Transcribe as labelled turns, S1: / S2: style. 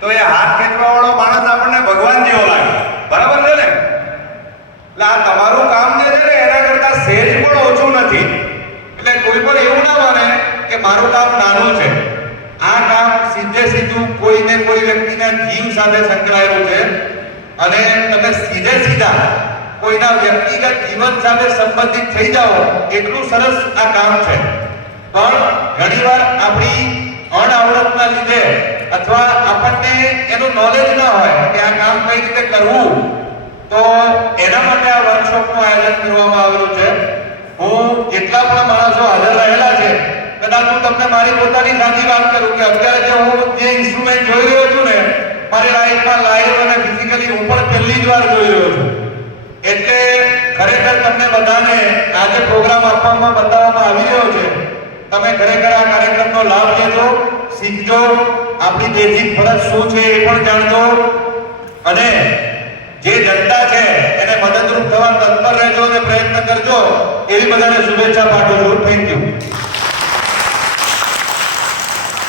S1: તો એ હાથ ખેંચવા વાળો માણસ આપણને ભગવાન જેવો લાગે. બરાબર છે ને? એટલે આ તમારું કામ જે છે ને, એના કરતા સહેજ પણ ઓછું નથી. એટલે કોઈ પણ એવું ના બને કે મારું કામ નાનું છે. આ કામ સીધે સીધું કોઈને કોઈ વ્યક્તિના જીવ સાથે સંકળાયેલું છે. અને તમે સીધે સીધા કોઈના વ્યક્તિગત જીવન સાથે સંબંધિત થઈ જાઓ, એટલું સરસ આ કામ છે. પણ ઘણીવાર આપણી અણઆવડતના લીધે અથવા આપણને એનું નોલેજ ના હોય, કે આ કામ કઈ રીતે કરવું, તો એના માટે આ વર્કશોપનું આયોજન કરવામાં આવેલું છે. હું જેટલા પણ માણસો હાજર રહેલા છે, કદાચ હું તમને મારી પોતાની સાચી વાત કરું કે અત્યારે જે હું જે ઇન્સ્ટ્રુમેન્ટ જોઈ રહ્યો છું ને, મારી લાઈફમાં લાઈવ અને ફિઝિકલી હું પણ પહેલી જ વાર જોઈ રહ્યો છું. એટલે ખરેખર તમને બધાને આજે પ્રોગ્રામ આપવામાં બતાવવામાં આવી રહ્યો છે. તમે ખરેખર આ કાર્યક્રમનો લાભ શીખજો. આપણી બેઝિક ફરજ શું છે એ પણ જાણજો. અને જે જનતા છે એને મદદરૂપ થવા તત્પર રહેજો અને પ્રયત્ન કરજો. એવી બધાને શુભેચ્છા પાઠવું છું.